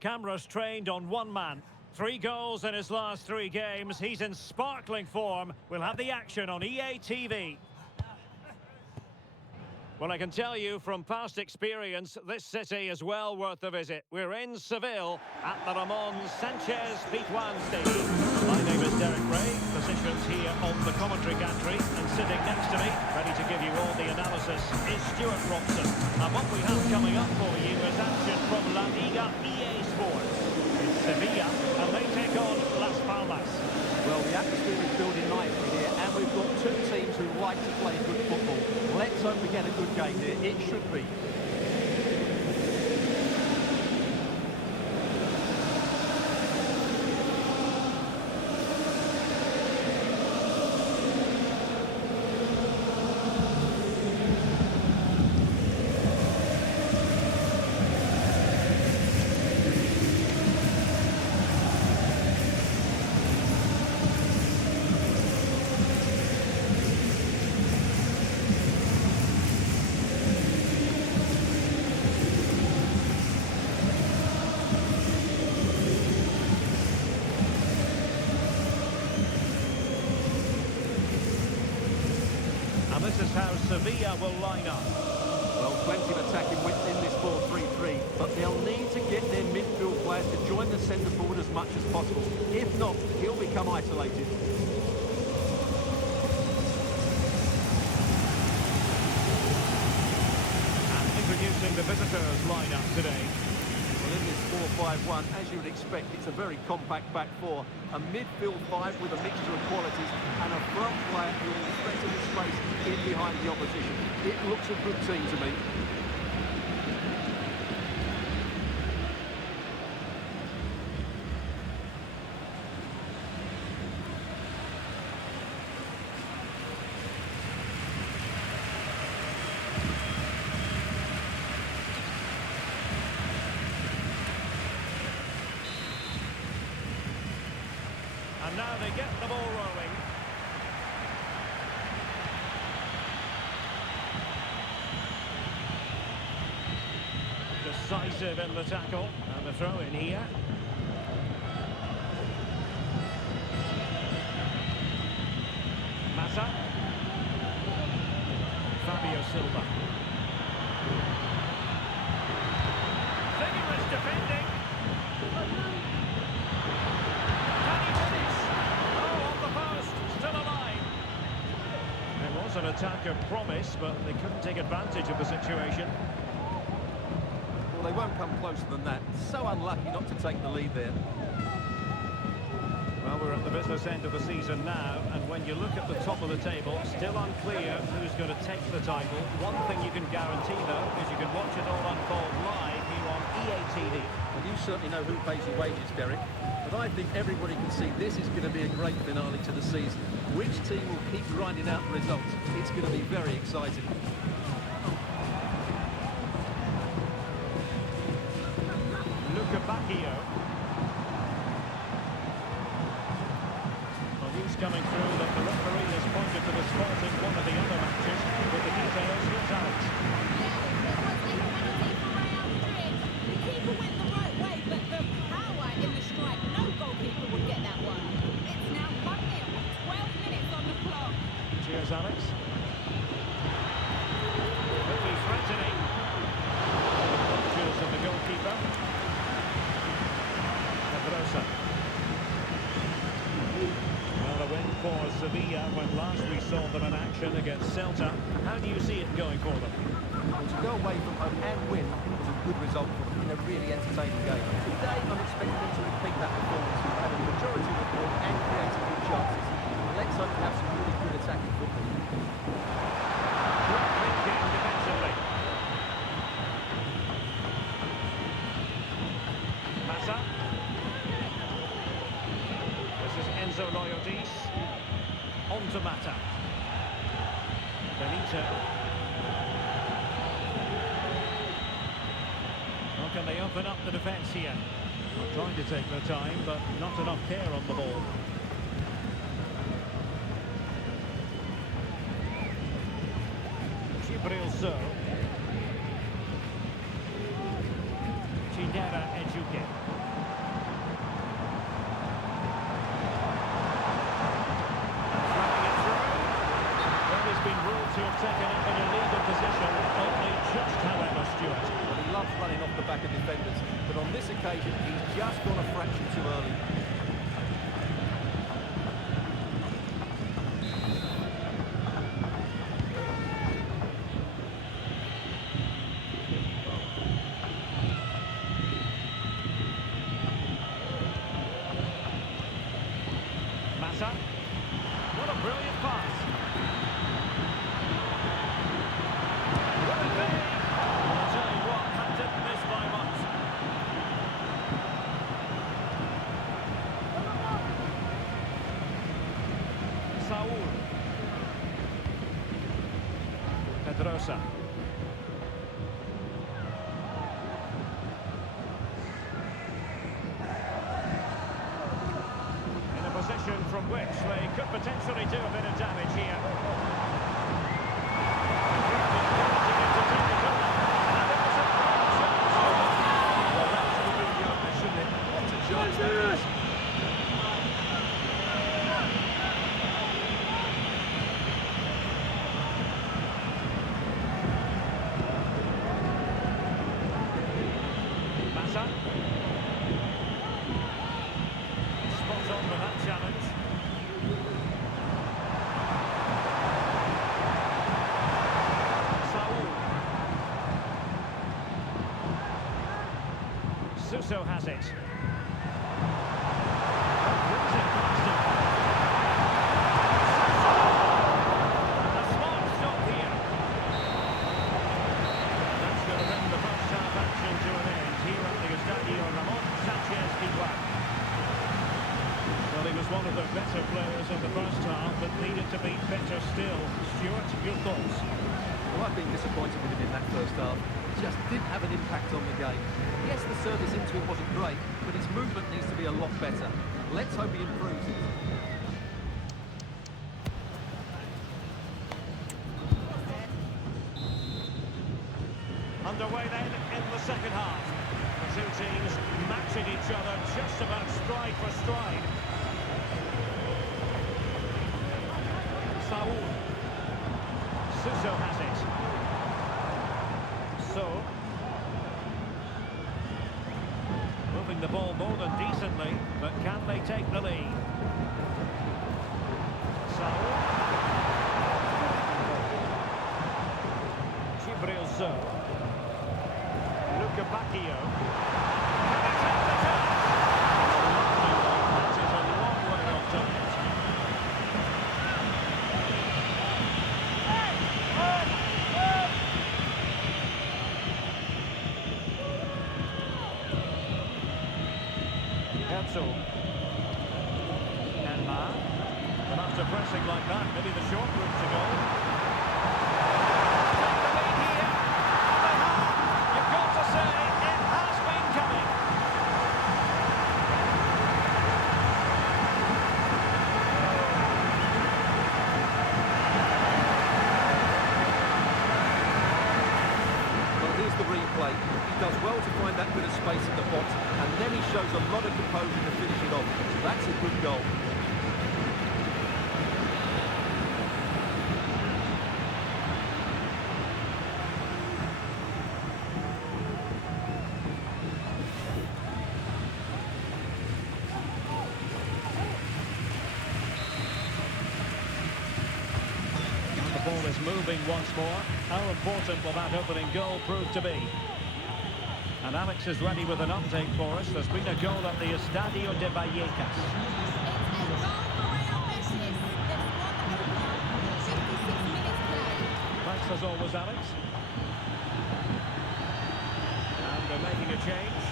Cameras trained on one man. 3 goals in his last 3 games. He's in sparkling form. We'll have the action on EA TV. Well, I can tell you from past experience, this city is well worth the visit. We're in Seville at the Ramon Sanchez Pizjuan Stadium. My name is Derek Ray, positions here on the commentary gantry, and sitting next to me, ready to give you all the analysis, is Stuart Robson. And what we have coming up for you is action from La Liga EA Sports. It's Sevilla, and they take on Las Palmas. Well, the atmosphere is building nicely here, and we've got two teams who like to play good football. Let's hope we get a good game here. It should be. And this is how Sevilla will line up. Well, plenty of attacking width in this 4-3-3, but they'll need to get their midfield players to join the centre forward as much as possible. If not, he'll become isolated. And introducing the visitors lineup today. Well, in this 4-5-1, as you would expect, it's a very compact back four, a midfield five with a mixture of qualities, and a front player who will threaten the space in behind the opposition. It looks a good team to me. And now they get the ball rolling. Decisive in the tackle. And the throw in here. Massa. Fabio Silva. Vigorous defending. It was an attack of promise, but they couldn't take advantage of the situation. Well, they won't come closer than that. So unlucky not to take the lead there. Well, we're at the business end of the season now, and when you look at the top of the table, still unclear who's going to take the title. One thing you can guarantee, though, is you can watch it all unfold live here on EA TV. Well, you certainly know who pays your wages, Derek. But I think everybody can see this is going to be a great finale to the season. Which team will keep grinding out the results? It's going to be very exciting. Bacchio. Well, news coming through that the referee has pointed to the spot in one of the other matches. With the details, here's Alex. The keeper went the right way, but the power in the strike, no goalkeeper would get that one. It's now 1-0, 12 minutes on the clock. Cheers, Alex. Could be threatening. Cheers of the goalkeeper. Well, a win for Sevilla when last we saw them in action against Celta. How do you see it going for them? Well, to go away from home and win was a good result for them in a really entertaining game. Today, I'm expecting them to repeat that performance. We've had a majority of the ball and created good chances. Let's hope we have some really good attacking football. Good thinking defensively. Massa. Enzo Loyotis, on to Mata. Benito. How can they open up the defence here? They're trying to take their time, but not enough care on the ball. Gibrilso. Chinera Ejuke. Saul. Pedrosa. In a position from which they could potentially do a bit of damage here. Well, that should have been the opener, shouldn't it? What a chance that is. Massa. Spot on with that challenge. Saul. Suso has it. Brings it past him. A smart stop here. That's going to bring the first half action to an end here at the Estadio Ramon Sanchez Pizjuan. Well, he was one of the better players in the first half, but needed to be better still. Stuart, your thoughts? Well, I've been disappointed with him in that first half. Just didn't have an impact on the game. Yes, the service into it wasn't great, but his movement needs to be a lot better. Let's hope he improves it. Underway then in the second half. The two teams matching each other just about stride for stride. Saul. Suso has it. So. Moving the ball more than decently, but can they take the lead? Saul. Chibrilzo. Luca Bacchio. That is a long way off target. Herzog. And Ma. But after pressing like that, maybe the short route to go. Take the lead here. They have. You've got to say, it has been coming. Well, here's the replay. He does well to find that bit of space in the box, and then he shows a lot of composure to finish it off. So that's a good goal. The ball is moving once more. How important will that opening goal prove to be? And Alex is ready with an update for us. There's been a goal at the Estadio de Vallecas. It's a goal for Real Betis. They've scored the opener. 56 minutes played. Thanks as always, Alex. And they're making a change.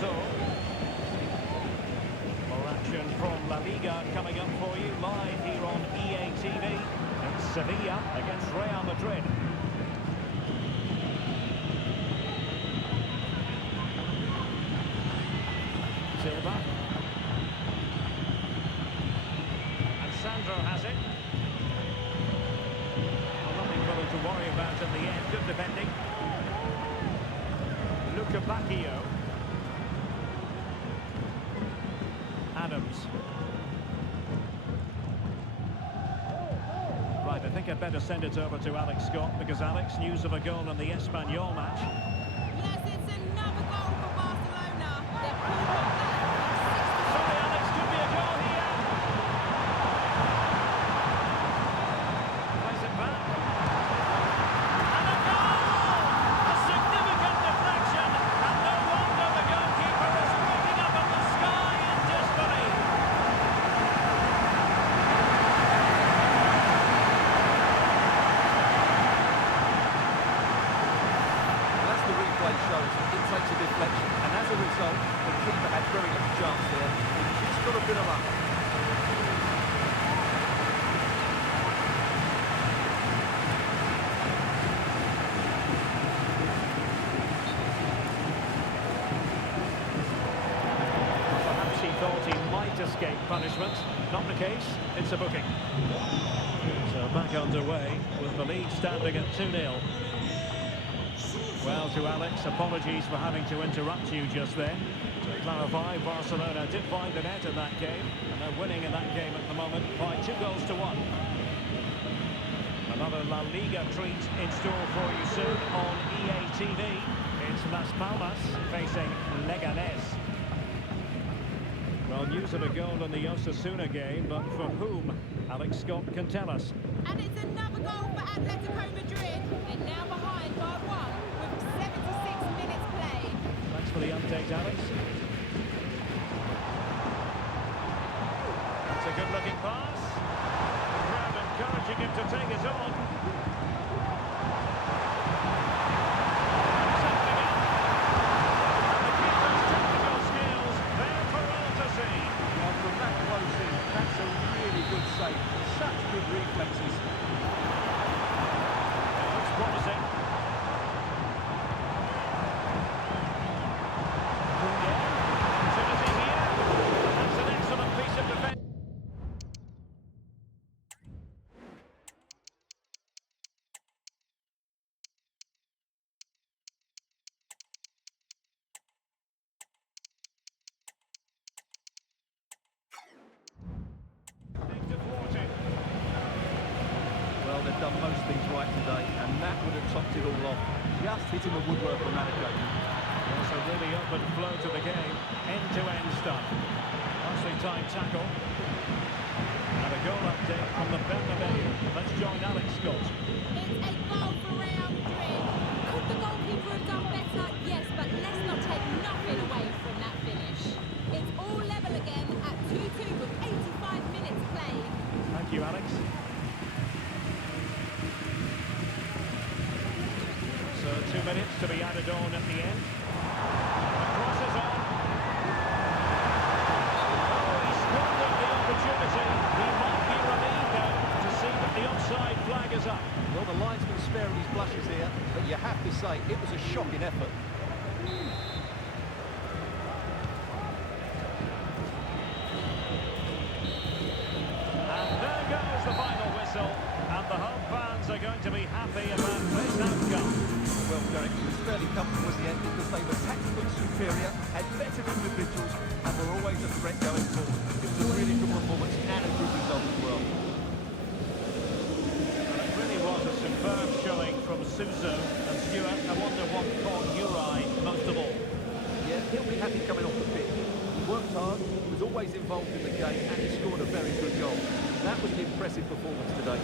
So, more action from La Liga coming up for you live here on EA TV. It's Sevilla against Real Madrid. Silva. And Sandro has it. Well, nothing for them to worry about in the end. Good defending. Luca Bacchio. Adams. Right, I think I'd better send it over to Alex Scott, because Alex, news of a goal in the Espanyol match. Yes, it's another goal for Barcelona. They're pulled back. Sorry, Alex, could be a goal here. Plays it back. And a goal! A significant deflection, and no replay shows it takes a deflection, and as a result, the keeper had very little chance there. He just got a bit of luck. Perhaps he thought he might escape punishment. Not the case. It's a booking. So back underway with the lead standing at 2-0. Well, to Alex, apologies for having to interrupt you just then. To clarify, Barcelona did find the net in that game, and they're winning in that game at the moment by 2-1. Another La Liga treat in store for you soon on EA TV. It's Las Palmas facing Leganés. Well, news of a goal in the Osasuna game, but for whom? Alex Scott can tell us. And it's another goal for Atletico Madrid. They're now behind by 1 with 76 minutes played. Thanks for the update, Alex. That's a good-looking pass. The crowd encouraging him to take it on. Setting up. And the keeper's technical skills there for all to see. Well, from that close in, that's a really good save. Such good reflexes. It looks promising. Opportunity here. That's an excellent piece of defence. Well, they've done most things right today, and that would have topped it all off. Just hitting the woodwork on that occasion. It's a really open flow to the game. End-to-end stuff. Nicely timed tackle. And a goal update from the Bernabeu. Let's join Alex Scott. It's a goal for Real Madrid. Could the goalkeeper have done better? Yes, but let's not take nothing away from that finish. It's all level again at 2-2 with 85 minutes played. Thank you, Alex. So 2 minutes to be added on at the end. The cross is on. Oh, he squandered the opportunity. He might be relieved, though, to see that the offside flag is up. Well, the linesman sparing his blushes here, but you have to say it was a shocking effort. And there goes the final whistle. And the home fans are going to be happy about this outcome. Well, Derek, it was fairly comfortable at the end because they were tactically superior, had better individuals, and were always a threat going forward. It was a really good performance and a good result as well. And it really was a superb showing from Suso. And Stuart, I wonder what caught your eye most of all. Yeah, he'll be happy coming off the pitch. He worked hard, he was always involved in the game, and he scored a very good goal. That was an impressive performance today.